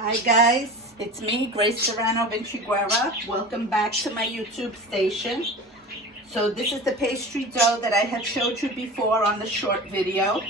Hi guys, it's me, Grace Serrano Vinciguerra. Welcome back to my YouTube station. So this is the pastry dough that I had showed you before on the short video.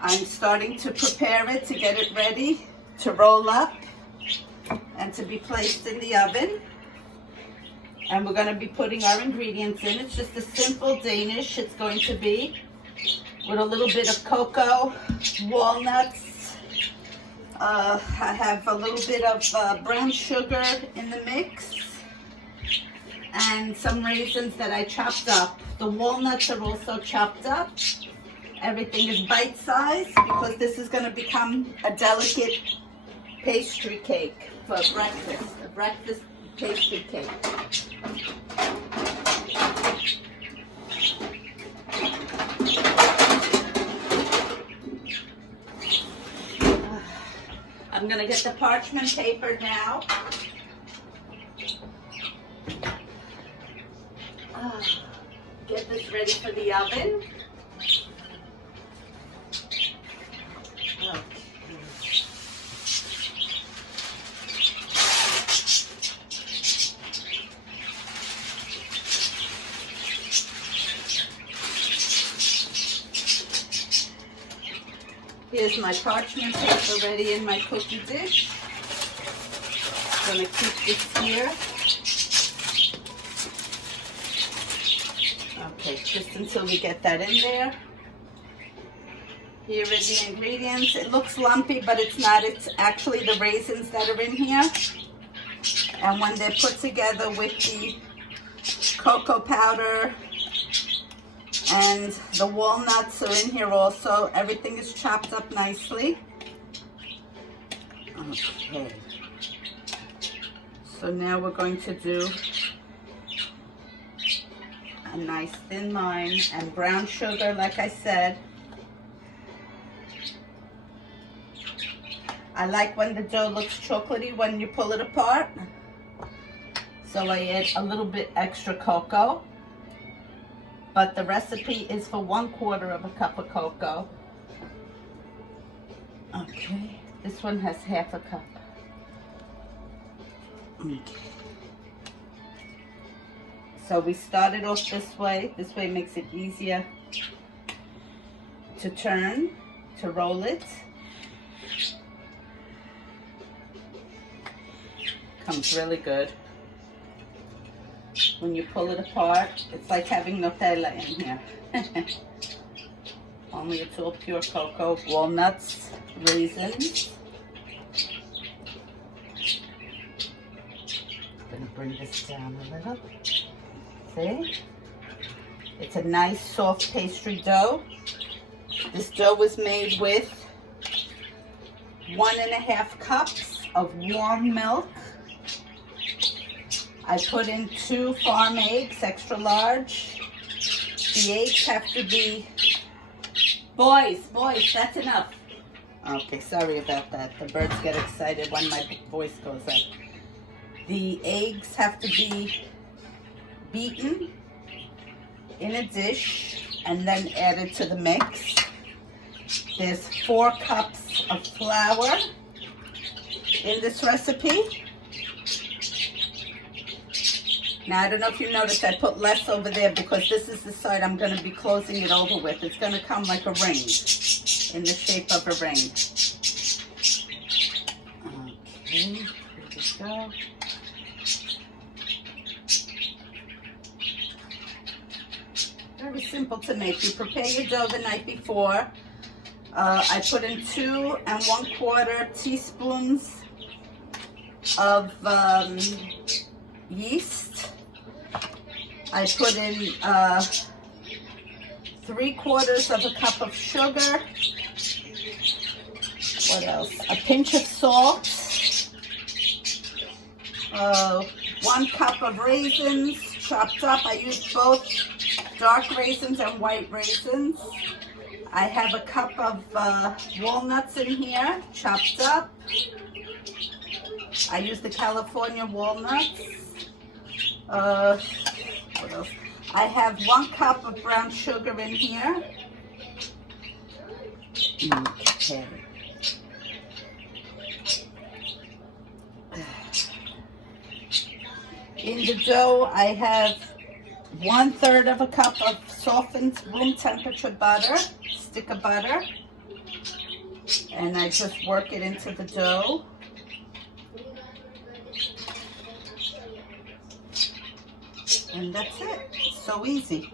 I'm starting to prepare it to get it ready to roll up and to be placed in the oven. And we're going to be putting our ingredients in. It's just a simple Danish. It's going to be with a little bit of cocoa, walnuts. I have a little bit of brown sugar in the mix and some raisins that I chopped up. The walnuts are also chopped up. Everything is bite-sized because this is going to become a delicate pastry cake for breakfast, a breakfast pastry cake. I'm going to get the parchment paper now. Get this ready for the oven. Okay. Here's my parchment paper ready in my cookie dish. I'm going to keep this here. Okay, just until we get that in there. Here are the ingredients. It looks lumpy, but it's not. It's actually the raisins that are in here. And when they're put together with the cocoa powder and the walnuts are in here also. Everything is chopped up nicely. Okay. So now we're going to do a nice thin line and brown sugar, like I said. I like when the dough looks chocolatey when you pull it apart. So I add a little bit extra cocoa. But the recipe is for 1/4 of a cup of cocoa. Okay, this one has 1/2 cup. Okay. So we started off this way. This way makes it easier to turn, to roll it. Comes really good. When you pull it apart, it's like having Nutella in here. Only it's all pure cocoa, walnuts, raisins. I'm gonna bring this down a little. See? It's a nice soft pastry dough. This dough was made with 1.5 cups of warm milk. I put in 2 farm eggs, extra large. The eggs have to be... Boys, that's enough. Okay, sorry about that. The birds get excited when my voice goes up. The eggs have to be beaten in a dish and then added to the mix. There's 4 cups of flour in this recipe. Now, I don't know if you noticed, I put less over there because this is the side I'm going to be closing it over with. It's going to come like a ring, in the shape of a ring. Okay, here we go. Very simple to make. You prepare your dough the night before. I put in 2 1/4 teaspoons of yeast. I put in 3/4 of a cup of sugar. What else? A pinch of salt. 1 cup of raisins chopped up. I used both dark raisins and white raisins. I have a cup of walnuts in here, chopped up. I use the California walnuts. What else? I have 1 cup of brown sugar in here. Okay. in the dough, I have 1/3 of a cup of softened room temperature butter, stick of butter, and I just work it into the dough. And that's it. It's so easy.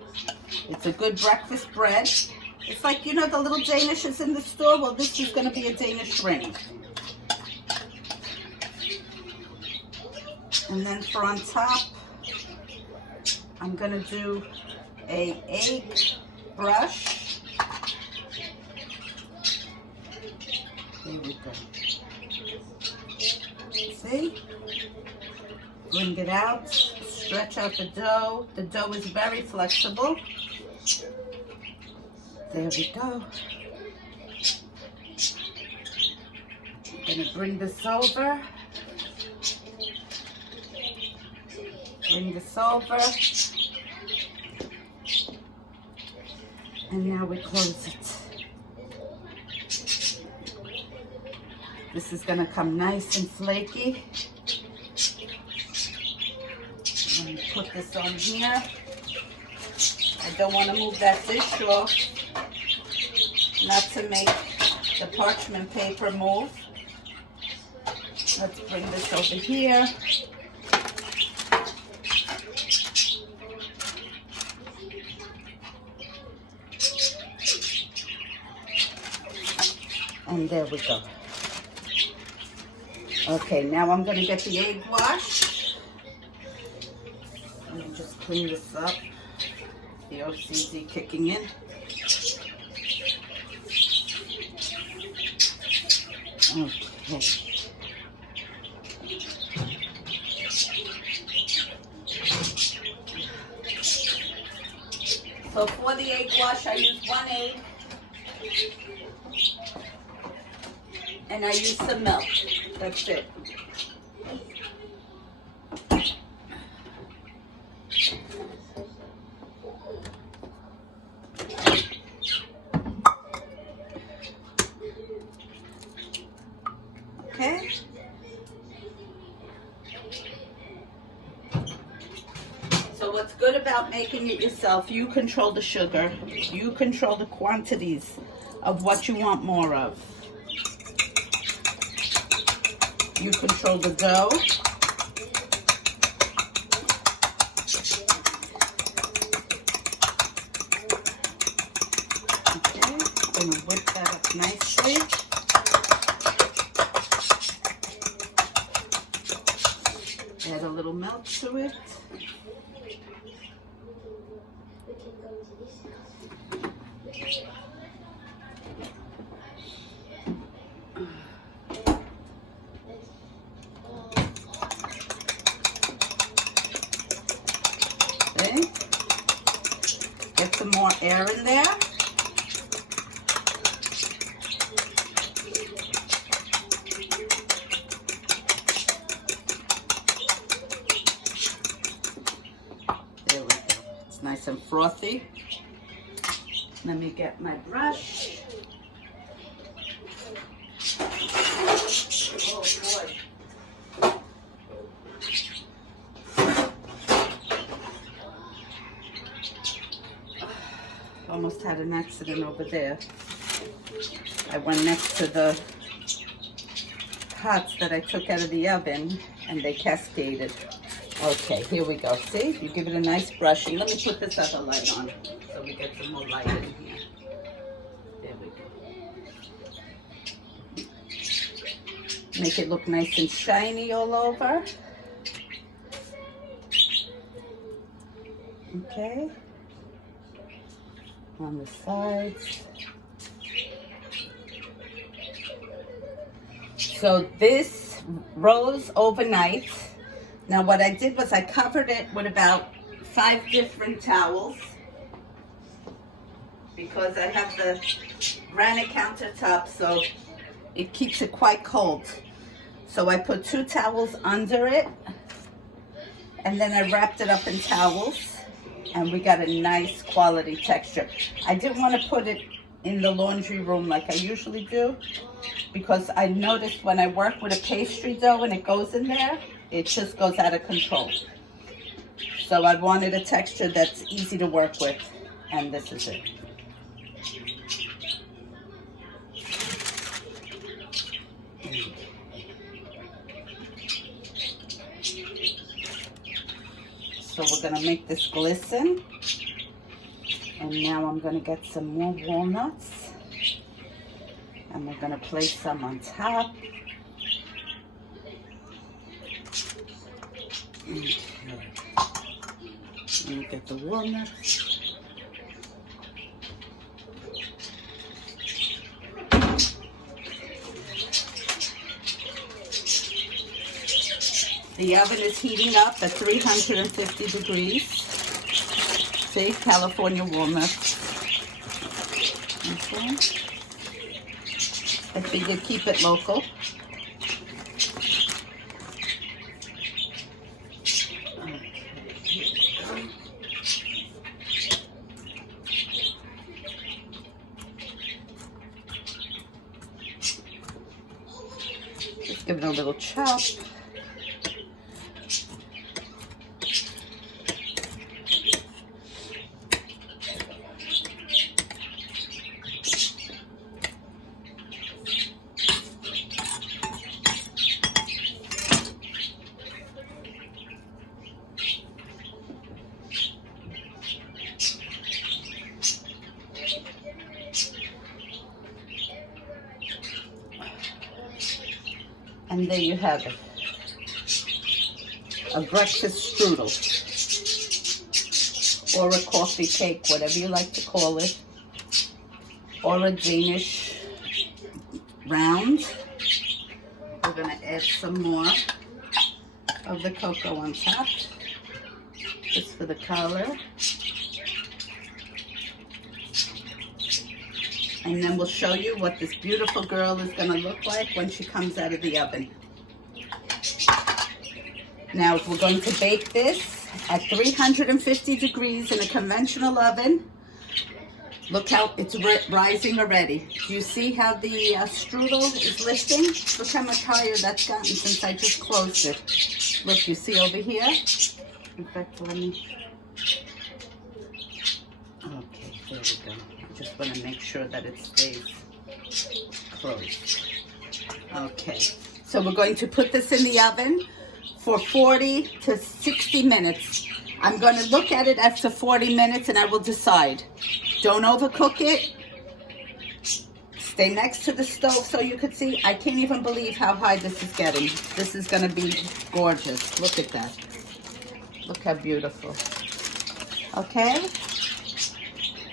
It's a good breakfast bread. It's like, you know, the little Danishes in the store? Well, this is going to be a Danish ring. And then for on top, I'm going to do a egg brush. There we go. See? Bring it out. Stretch out the dough. The dough is very flexible. There we go. I'm going to bring this over. Bring this over. And now we close it. This is going to come nice and flaky. I'm going to put this on here. I don't want to move that dish off, not to make the parchment paper move. Let's bring this over here. And there we go. Okay, now I'm going to get the egg wash. Let me just clean this up. The OCD kicking in. Okay. So for the egg wash, I use 1 egg. And I use some milk. That's it. Okay. So what's good about making it yourself, you control the sugar. You control the quantities of what you want more of. You control the dough. Okay, I'm going to whip that up nicely. Add a little milk to it. Okay. Get some more air in there. There we go. It's nice and frothy. Let me get my brush. Oh boy. Almost had an accident over there. I went next to the pots that I took out of the oven and they cascaded. Okay, here we go. See? You give it a nice brushing. Let me put this other light on so we get some more light in here. There we go. Make it look nice and shiny all over. Okay. On the sides. So this rose overnight. Now what I did was I covered it with about 5 different towels because I have the granite countertop, so it keeps it quite cold. So I put 2 towels under it and then I wrapped it up in towels. And we got a nice quality texture. I didn't want to put it in the laundry room like I usually do because I noticed when I work with a pastry dough and it goes in there, it just goes out of control. So I wanted a texture that's easy to work with, and this is it. So we're gonna make this glisten. And now I'm gonna get some more walnuts. And we're gonna place some on top. Okay. Let me get the walnuts. The oven is heating up at 350 degrees. See, California walnuts. Okay. I figured keep it local. Just give it a little chop. And there you have it. A breakfast strudel. Or a coffee cake, whatever you like to call it. Or a Danish round. We're going to add some more of the cocoa on top. Just for the color. And then we'll show you what this beautiful girl is going to look like when she comes out of the oven. Now, if we're going to bake this at 350 degrees in a conventional oven, look how it's rising already. Do you see how the strudel is lifting? Look how much higher that's gotten since I just closed it. Look, you see over here? In fact, let me... Okay, there we go. Just want to make sure that it stays closed. Okay, so we're going to put this in the oven for 40 to 60 minutes. I'm going to look at it after 40 minutes and I will decide. Don't overcook it. Stay next to the stove so you can see. I can't even believe how high this is getting. This is going to be gorgeous. Look at that. Look how beautiful. Okay.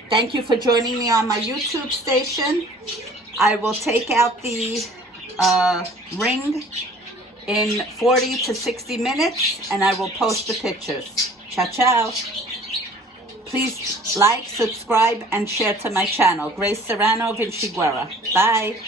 Thank you for joining me on my YouTube station. I will take out the ring in 40 to 60 minutes and I will post the pictures. Ciao, ciao. Please like, subscribe, and share to my channel. Grace Serrano, Vinci Guerra. Bye.